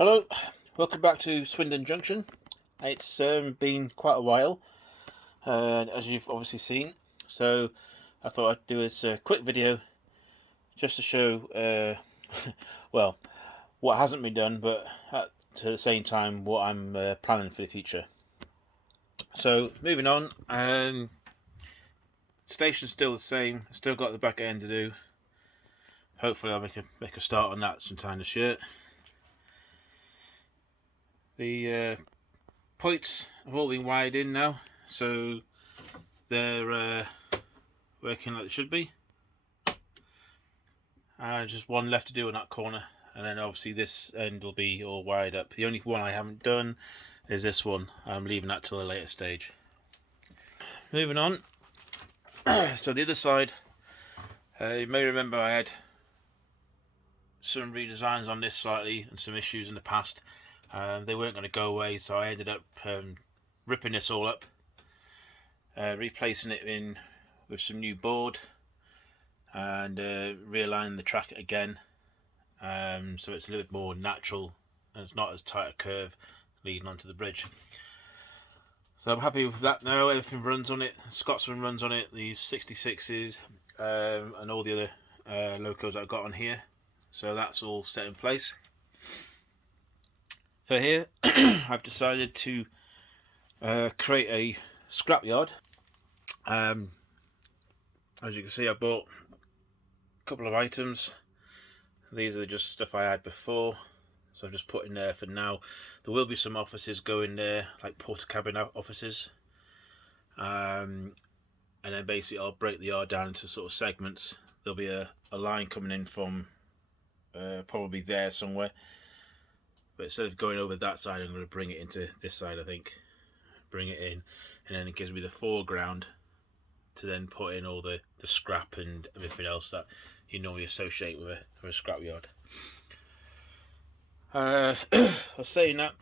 Hello, welcome back to Swindon Junction. It's been quite a while, as you've obviously seen, so I thought I'd do this quick video just to show, well, what hasn't been done, but at the same time what I'm planning for the future. So moving on, station's still the same, still got the back end to do. Hopefully I'll make a start on that sometime this year. The points have all been wired in now, so they're working like they should be. Just one left to do on that corner, and then obviously this end will be all wired up. The only one I haven't done is this one. I'm leaving that till a later stage. Moving on, so the other side, you may remember I had some redesigns on this slightly and some issues in the past. They weren't going to go away, so I ended up ripping this all up, replacing it in with some new board, and realigning the track again, so it's a little bit more natural and it's not as tight a curve leading onto the bridge. So I'm happy with that now. Everything runs on it. Scotsman runs on it, these 66s, and all the other locos I've got on here. So that's all set in place. For here, I've decided to create a scrapyard. As you can see, I bought a couple of items. These are just stuff I had before, so I've just put in there for now. There will be some offices going there, like porter cabin offices, and then basically I'll break the yard down into sort of segments. There'll be a line coming in from probably there somewhere, but instead of going over that side, I'm going to bring it into this side, I think. Bring it in, and then it gives me the foreground to then put in all the scrap and everything else that you normally associate with a scrapyard. I was saying that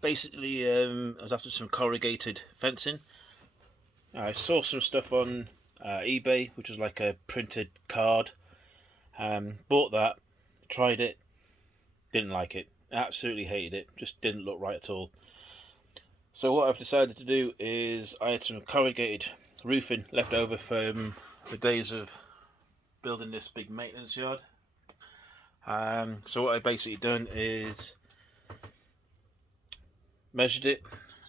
basically I was after some corrugated fencing. I saw some stuff on eBay, which was like a printed card. Bought that, tried it, didn't like it, absolutely hated it, just didn't look right at all. So what I've decided to do is, I had some corrugated roofing left over from the days of building this big maintenance yard. So what I've basically done is measured it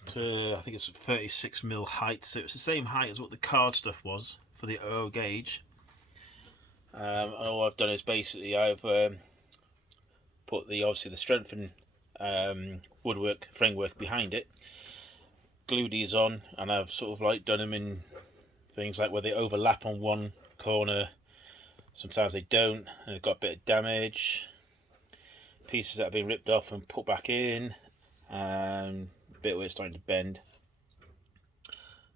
to, I think it's 36mm height, so it's the same height as what the card stuff was for the 0 gauge. And all I've done is basically I've put obviously the strengthened woodwork framework behind it, glued these on, and I've sort of like done them in things like where they overlap on one corner, sometimes they don't, and they've got a bit of damage, pieces that have been ripped off and put back in, and a bit where it's starting to bend.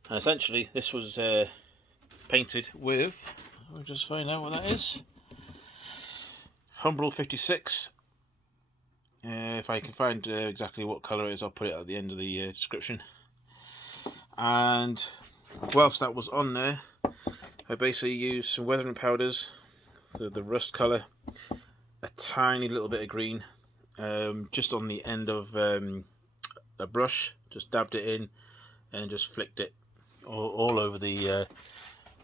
And essentially this was painted with, I'll just find out what that is, Humbrol 56. If I can find exactly what colour it is, I'll put it at the end of the description. And whilst that was on there, I basically used some weathering powders, the rust colour, a tiny little bit of green, just on the end of a brush, just dabbed it in and just flicked it all over the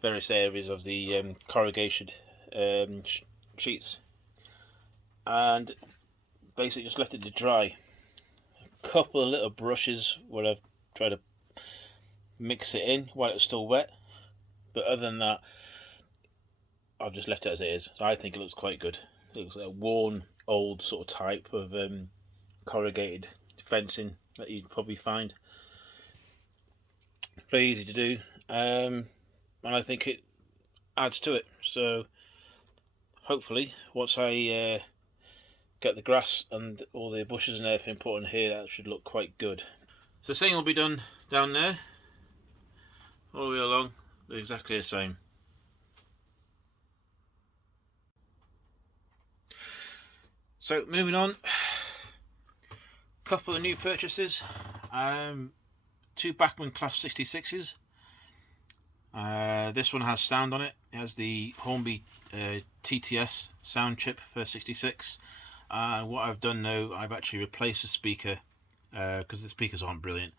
various areas of the corrugated sheets, and basically just left it to dry. A couple of little brushes where I've tried to mix it in while it's still wet, but other than that I've just left it as it is. I think it looks quite good. It looks like a worn old sort of type of corrugated fencing that you'd probably find. Very easy to do, and I think it adds to it. So hopefully once I get the grass and all the bushes and everything put in here, that should look quite good. So the same will be done down there, all the way along, exactly the same. So moving on, couple of new purchases, 2 Bachmann Class 66s. This one has sound on it. It has the Hornby TTS sound chip for 66, What I've done now, I've actually replaced the speaker because the speakers aren't brilliant,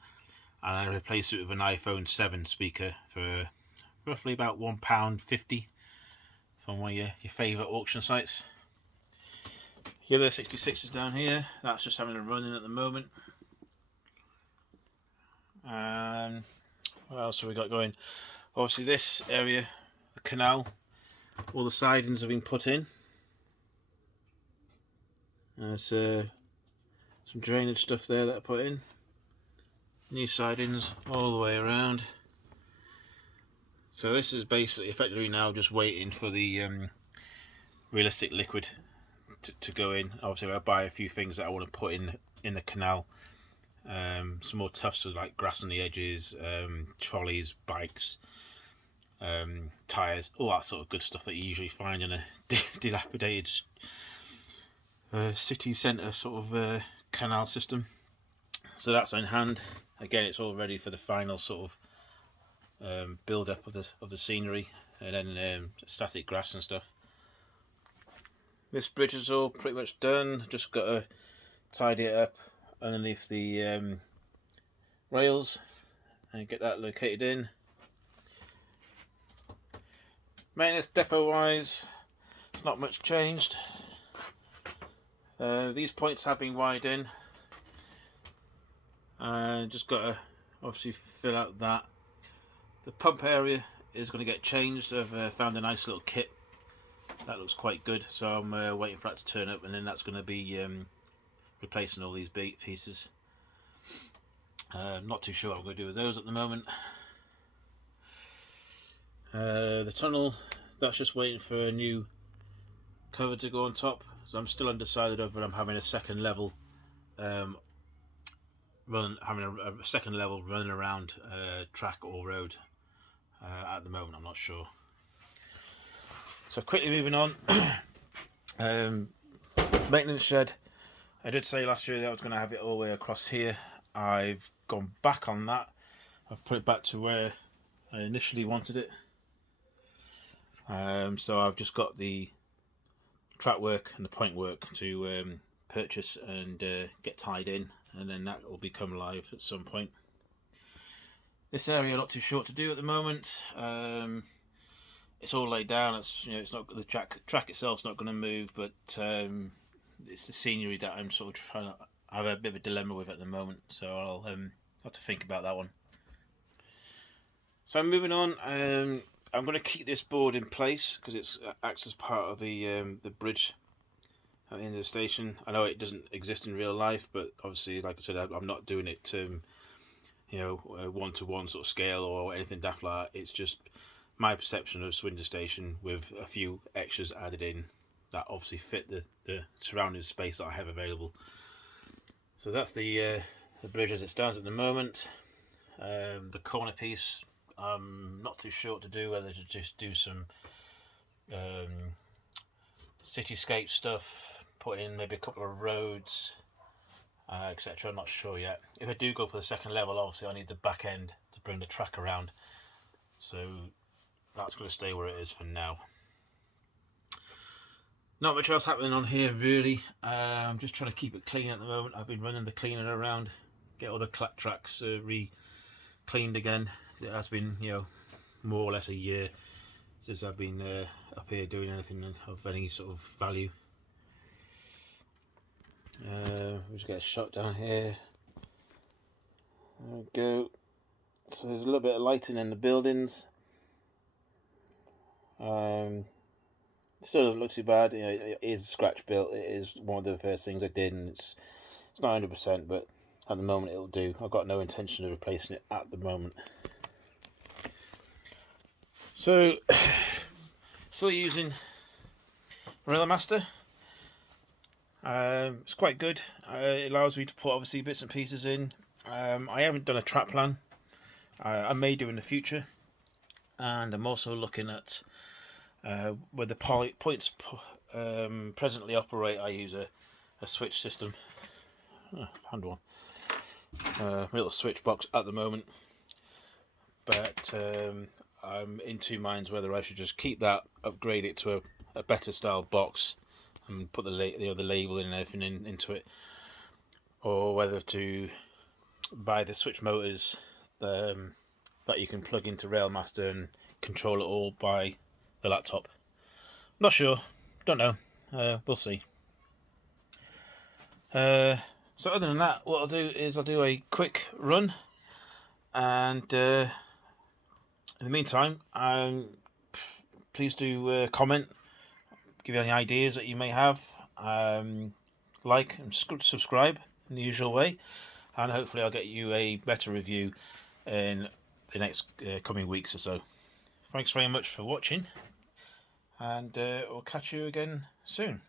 and I replaced it with an iPhone 7 speaker for roughly about £1.50 from one of your favourite auction sites. The other 66 is down here. That's just having a run in at the moment. And what else have we got going? Obviously this area, the canal, all the sidings have been put in. There's some drainage stuff there that I put in. New sidings all the way around. So this is basically effectively now just waiting for the realistic liquid to go in. Obviously I'll buy a few things that I want to put in the canal. Some more tufts of like grass on the edges, trolleys, bikes, tyres, all that sort of good stuff that you usually find in a dilapidated city centre sort of canal system. So that's in hand. Again, it's all ready for the final sort of build up of the scenery, and then static grass and stuff. This bridge is all pretty much done. Just got to tidy it up underneath the rails and get that located in. Maintenance depot wise, it's not much changed. These points have been wired in, and just got to obviously fill out that. The pump area is going to get changed. I've found a nice little kit that looks quite good, so I'm waiting for that to turn up, and then that's going to be replacing all these pieces. Not too sure what I'm going to do with those at the moment. The tunnel, that's just waiting for a new cover to go on top, so I'm still undecided whether I'm having a second level running around track or road. At the moment I'm not sure. So quickly moving on. Maintenance shed, I did say last year that I was going to have it all the way across here. I've gone back on that. I've put it back to where I initially wanted it. So I've just got the track work and the point work to purchase and get tied in, and then that will become live at some point. This area not too short to do at the moment. It's all laid down. It's not the track itself's not going to move, but it's the scenery that I'm sort of trying to have a bit of a dilemma with at the moment. So I'll have to think about that one. So moving on. I'm going to keep this board in place because it acts as part of the bridge at the end of the station. I know it doesn't exist in real life, but obviously, like I said, I'm not doing it one-to-one sort of scale or anything daft like that. It's just my perception of Swindon Station with a few extras added in that obviously fit the surrounding space that I have available. So that's the bridge as it stands at the moment. The corner piece, I'm not too sure what to do, whether to just do some cityscape stuff, put in maybe a couple of roads, etc. I'm not sure yet. If I do go for the second level, obviously I need the back end to bring the track around, so that's going to stay where it is for now. Not much else happening on here really. I'm just trying to keep it clean at the moment. I've been running the cleaner around, get all the tracks re-cleaned again. It has been, more or less a year since I've been up here doing anything of any sort of value. We'll just get a shot down here. There we go. So there's a little bit of lighting in the buildings. It still doesn't look too bad. It is scratch built. It is one of the first things I did, and it's not 100%, but at the moment it'll do. I've got no intention of replacing it at the moment. So, still using Gorilla Master. It's quite good. It allows me to put obviously bits and pieces in. I haven't done a track plan. I may do in the future, and I'm also looking at where the points presently operate. I use a switch system. I found one. A little switch box at the moment, but I'm in two minds whether I should just keep that, upgrade it to a better style box, and put the label and everything into it, or whether to buy the switch motors that you can plug into Railmaster and control it all by the laptop. Not sure, don't know. We'll see. So other than that, what I'll do is I'll do a quick run, and in the meantime, please do comment, give you any ideas that you may have, like and subscribe in the usual way, and hopefully I'll get you a better review in the next coming weeks or so. Thanks very much for watching, and we'll catch you again soon.